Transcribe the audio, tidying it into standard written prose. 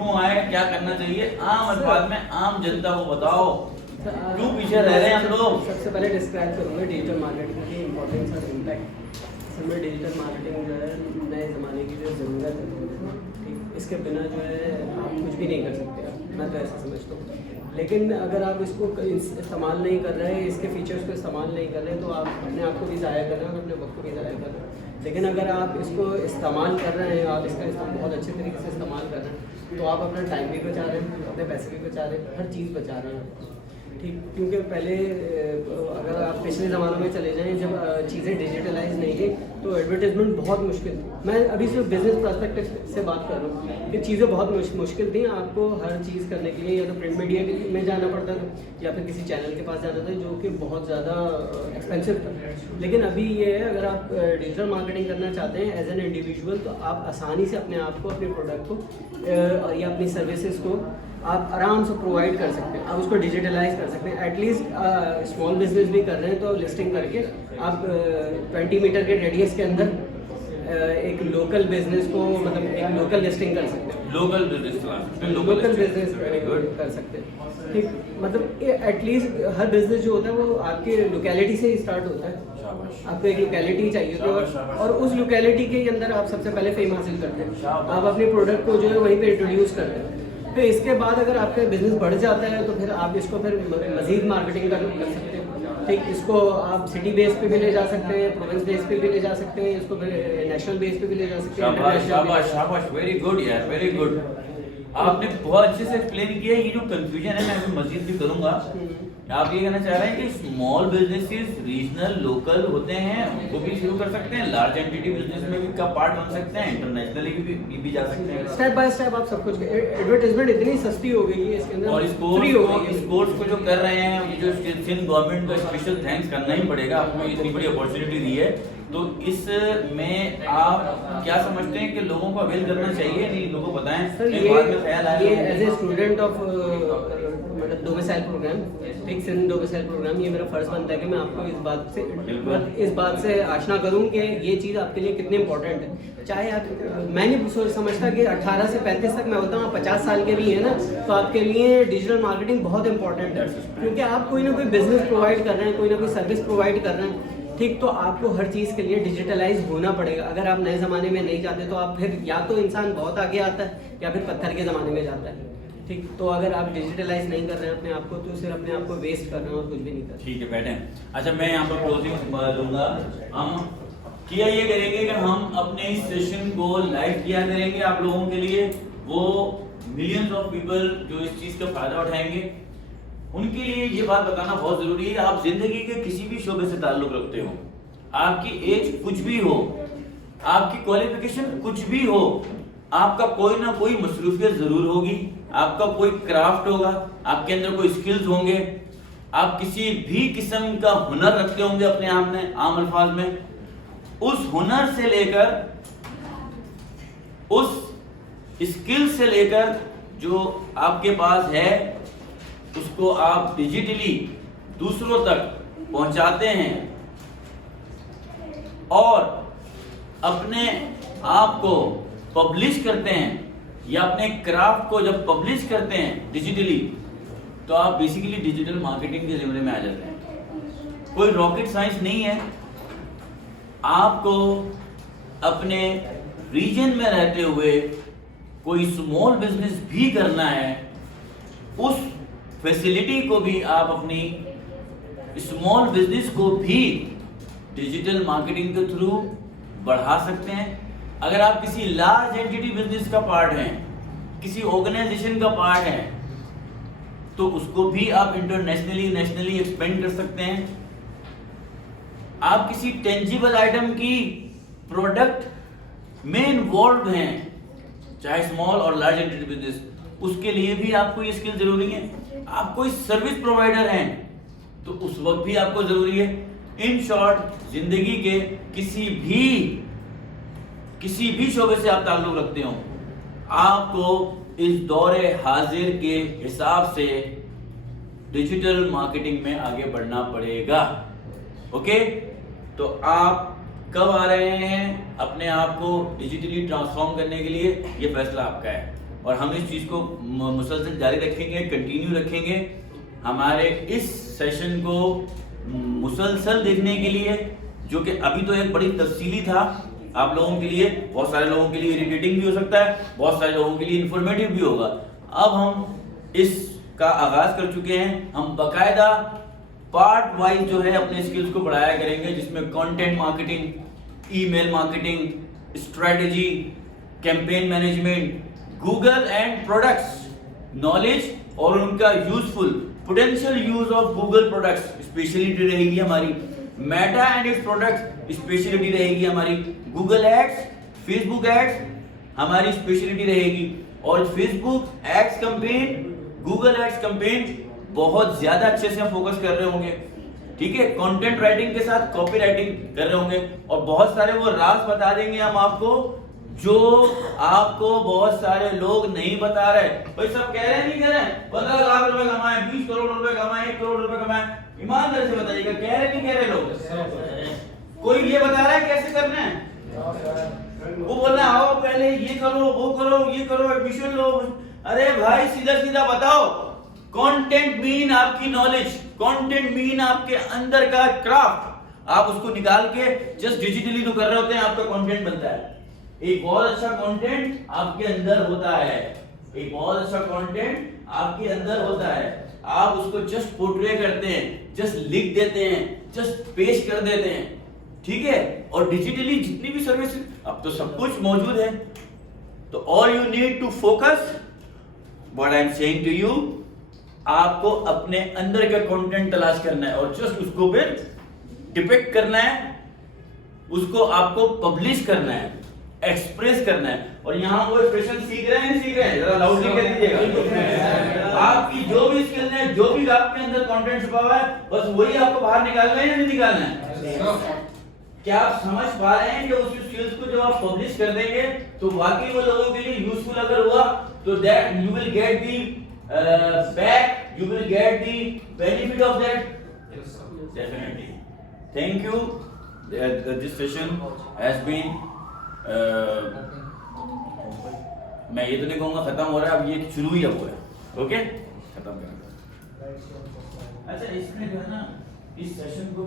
क्यों आए, क्या करना चाहिए, आम अल्फाज में आम जनता को बताओ, क्यों पीछे रह रहे हैं हम लोग। सबसे पहले डिस्क्राइब करूँगा डिजिटल मार्केटिंग की इंपॉर्टेंस और इम्पैक्ट। असल में डिजिटल मार्केटिंग जो है नए ज़माने की जो ज़रूरत है, ठीक, इसके बिना जो है आप कुछ भी नहीं कर सकते, मैं तो ऐसा समझता हूँ। लेकिन अगर आप इसको इस्तेमाल नहीं कर रहे हैं, इसके फीचर्स को इस्तेमाल नहीं कर रहे हैं, तो आप अपने आप को भी ज़ाया कर रहे हैं और अपने वक्त को भी ज़ाया कर रहे हैं। लेकिन अगर आप इसको इस्तेमाल कर रहे हैं, आप इसका बहुत अच्छे तरीके से इस्तेमाल कर रहे हैं, तो आप अपना टाइम भी बचा रहे हैं, अपने पैसे भी बचा रहे हैं, हर चीज़ बचा रहे हैं, ठीक। क्योंकि पहले अगर आप पिछले ज़मानों में चले जाएं, जब चीज़ें डिजिटलाइज नहीं थी, तो एडवर्टाइजमेंट बहुत मुश्किल थी। मैं अभी सिर्फ बिजनेस पर्सपेक्टिव से बात कर रहा हूँ कि चीज़ें बहुत मुश्किल थी। आपको हर चीज़ करने के लिए या तो प्रिंट मीडिया में जाना पड़ता था या फिर किसी चैनल के पास जाना था, जो कि बहुत ज़्यादा एक्सपेंसिव था। लेकिन अभी ये है, अगर आप डिजिटल मार्केटिंग करना चाहते हैं एज एन इंडिविजुअल, तो आप आसानी से अपने आप को, अपने प्रोडक्ट को या अपनी सर्विसेज को आप आराम से प्रोवाइड कर सकते हैं, आप उसको डिजिटलाइज कर सकते हैं। एटलीस्ट स्मॉल बिजनेस भी कर रहे हैं तो लिस्टिंग करके आप 20 मीटर के रेडियस के अंदर एक लोकल बिजनेस को, मतलब एक लोकल लिस्टिंग कर सकते हैं, लोकल बिजनेस कर सकते हैं, ठीक। मतलब एटलीस्ट हर बिजनेस जो होता है वो आपके लोकेलिटी से ही स्टार्ट होता है। आपको एक लोकेलिटी चाहिए होती है और उस लोकेलिटी के अंदर आप सबसे पहले फेम हासिल करते हैं, आप अपने प्रोडक्ट को जो है वहीं पे इंट्रोड्यूस करते हैं। फिर इसके बाद अगर आपका बिजनेस बढ़ जाता है तो फिर आप इसको फिर मजीद मार्केटिंग कर सकते हैं, ठीक। इसको आप सिटी बेस पे भी ले जा सकते हैं, प्रोविंस बेस पे भी ले जा सकते हैं, इसको फिर नेशनल बेस पे भी ले जा सकते हैं। शाबाश शाबाश, वेरी गुड यार, वेरी गुड। आपने बहुत अच्छे से एक्सप्लेन किया। ये जो कंफ्यूजन है मैं अभी मजीद भी करूंगा। आप ये कहना चाह रहे हैं कि स्मॉल बिजनेसेस रीजनल लोकल होते हैं, उनको भी शुरू कर सकते हैं, लार्ज एंटिटी बिजनेस में भी का पार्ट बन सकते हैं, इंटरनेशनली भी जा सकते हैं। स्टेप बाय स्टेप आप सब कुछ। एडवर्टाइजमेंट इतनी सस्ती हो गई है इसके अंदर, और इस कोर्स को जो कर रहे हैं, ये जो सिंध गवर्नमेंट का स्पेशल थैंक्स करना ही पड़ेगा, आपको इतनी बड़ी अपॉर्चुनिटी दी है। तो इसमें आप क्या समझते हैं कि लोगों को अवेल करना चाहिए, नहीं लोगों को बताएं। सर ये एज ए स्टूडेंट ऑफ मतलब डोमिसाइल प्रोग्राम, ठीक, सिंध डोमिसाइल प्रोग्राम, ये मेरा फर्ज बनता है कि मैं आपको इस बात से आशना करूं कि ये चीज़ आपके लिए कितनी इंपॉर्टेंट है। चाहे आप, मैं नहीं समझता कि 18 से 35 तक, मैं बोलता हूँ 50 साल के भी है ना, तो आपके लिए डिजिटल मार्केटिंग बहुत इंपॉर्टेंट है, क्योंकि आप कोई ना कोई बिजनेस प्रोवाइड कर रहे हैं, कोई ना कोई सर्विस प्रोवाइड कर रहे हैं, ठीक। तो आपको हर चीज़ के लिए डिजिटलाइज होना पड़ेगा। अगर आप नए ज़माने में नहीं जाते तो आप फिर या तो इंसान बहुत आगे आता है या फिर पत्थर के ज़माने में जाता है, ठीक। तो अगर आप डिजिटलाइज नहीं कर रहे हैं अपने आप को, तो सिर्फ अपने आप को वेस्ट कर रहे हैं और कुछ भी नहीं कर रहे। ठीक है, बैठे। अच्छा, मैं यहाँ पर क्लोजिंग दूंगा। हम किया ये करेंगे कि हम अपने इस सेशन को लाइव किया करेंगे आप लोगों के लिए। वो मिलियंस ऑफ पीपल जो इस चीज़ का फायदा उठाएंगे, उनके लिए ये बात बताना बहुत जरूरी है। आप जिंदगी के किसी भी शोबे से ताल्लुक रखते हो, आपकी एज कुछ भी हो, आपकी क्वालिफिकेशन कुछ भी हो, आपका कोई ना कोई मसरूफियत जरूर होगी, आपका कोई क्राफ्ट होगा, आपके अंदर कोई स्किल्स होंगे, आप किसी भी किस्म का हुनर रखते होंगे अपने आप में, आम अल्फाज में। उस हुनर से लेकर, उस स्किल से लेकर जो आपके पास है, उसको आप डिजिटली दूसरों तक पहुंचाते हैं और अपने आप को पब्लिश करते हैं, या अपने क्राफ्ट को जब पब्लिश करते हैं डिजिटली, तो आप बेसिकली डिजिटल मार्केटिंग के ज़िम्मे में आ जाते हैं। कोई रॉकेट साइंस नहीं है। आपको अपने रीजन में रहते हुए कोई स्मॉल बिजनेस भी करना है, उस फैसिलिटी को भी आप अपनी स्मॉल बिजनेस को भी डिजिटल मार्केटिंग के थ्रू बढ़ा सकते हैं। अगर आप किसी लार्ज एंटिटी बिजनेस का पार्ट हैं, किसी ऑर्गेनाइजेशन का पार्ट हैं, तो उसको भी आप इंटरनेशनली नेशनली एक्सपेंड कर सकते हैं। आप किसी टेंजिबल आइटम की प्रोडक्ट में इन्वॉल्व हैं, चाहे स्मॉल और लार्ज एंटिटी बिजनेस, उसके लिए भी आपको ये स्किल जरूरी है। आप कोई सर्विस प्रोवाइडर हैं तो उस वक्त भी आपको जरूरी है। इन शॉर्ट, जिंदगी के किसी भी शोबे से आप ताल्लुक रखते हो, आपको इस दौरे हाजिर के हिसाब से डिजिटल मार्केटिंग में आगे बढ़ना पड़ेगा। ओके, तो आप कब आ रहे हैं अपने आप को डिजिटली ट्रांसफॉर्म करने के लिए, ये फैसला आपका है। और हम इस चीज़ को मुसलसल जारी रखेंगे, कंटिन्यू रखेंगे। हमारे इस सेशन को मुसलसल देखने के लिए, जो कि अभी तो एक बड़ी तफसीली था आप लोगों के लिए, बहुत सारे लोगों के लिए इरिटेटिंग भी हो सकता है, बहुत सारे लोगों के लिए इंफॉर्मेटिव भी होगा। अब हम इसका आगाज कर चुके हैं, हम बाकायदा पार्ट वाइज जो है अपने स्किल्स को बढ़ाया करेंगे, जिसमें content marketing, email marketing, strategy, campaign management, Google and products knowledge और उनका useful potential use of Google products speciality रहेगी हमारी, Meta and its products speciality रहेगी हमारी, गूगल एड्स, फेसबुक एड्स हमारी स्पेशलिटी रहेगी, और Facebook ads campaign, Google ads campaign बहुत ज्यादा अच्छे से हम फोकस कर रहे होंगे। ठीक है, कंटेंट राइटिंग के साथ कॉपी राइटिंग कर रहे होंगे, और बहुत सारे वो राज बता देंगे हम आपको जो आपको बहुत सारे लोग नहीं बता रहे। भाई सब कह रहे हैं, नहीं कह रहे हैं? 15 लाख रुपए कमाए, 20 करोड़ रुपए कमाए, 1 करोड़ रुपए कमाए, ईमानदारी से बताइएगा, कह रहे नहीं कह रहे लोग? कोई ये बता रहा है कैसे करना है? वो बोल रहा है आओ पहले ये करो, वो करो, ये करो, एडमिशन लो। अरे भाई सीधा सीधा बताओ, कंटेंट मीन आपकी नॉलेज, कंटेंट मीन आपके अंदर का क्राफ्ट। आप उसको निकाल के जस्ट डिजिटली तो कर रहे होते हैं, आपका कंटेंट बनता है। एक बहुत अच्छा कंटेंट आपके अंदर होता है, एक बहुत अच्छा कंटेंट आपके अंदर होता है। आप उसको जस्ट पोर्ट्रे करते हैं, जस्ट लिख देते हैं, जस्ट पेश कर देते हैं। ठीक है, और डिजिटली जितनी भी सर्विस, अब तो सब कुछ मौजूद है। तो all you need to focus what I am saying to you, आपको अपने अंदर का कंटेंट तलाश करना है और जस्ट उसको फिर डिपिक्ट करना है, उसको आपको पब्लिश करना है, एक्सप्रेस करना है। और यहाँ वो एक्सप्रेशन सीख रहे हैं, नहीं सीख रहे हैं? जरा लाउडली कह दीजिएगा। आपकी जो भी स्किल है, जो भी आपके अंदर कंटेंट छुपा हुआ है, बस वही आपको बाहर निकालना है या नहीं निकालना है? क्या आप समझ पा रहे हैं कि उस स्किल्स को जब आप पब्लिश कर देंगे तो वाकई वो लोगों के लिए यूजफुल अगर हुआ तो that you will get the back, you will get the benefit of that. Yes, sir. Definitely. Thank you. This session has been मैं ये तो नहीं कहूँगा खत्म हो रहा है, अब ये शुरू ही अब हुआ है। ओके, खत्म करना। अच्छा, इसमें जो है ना इस सेशन को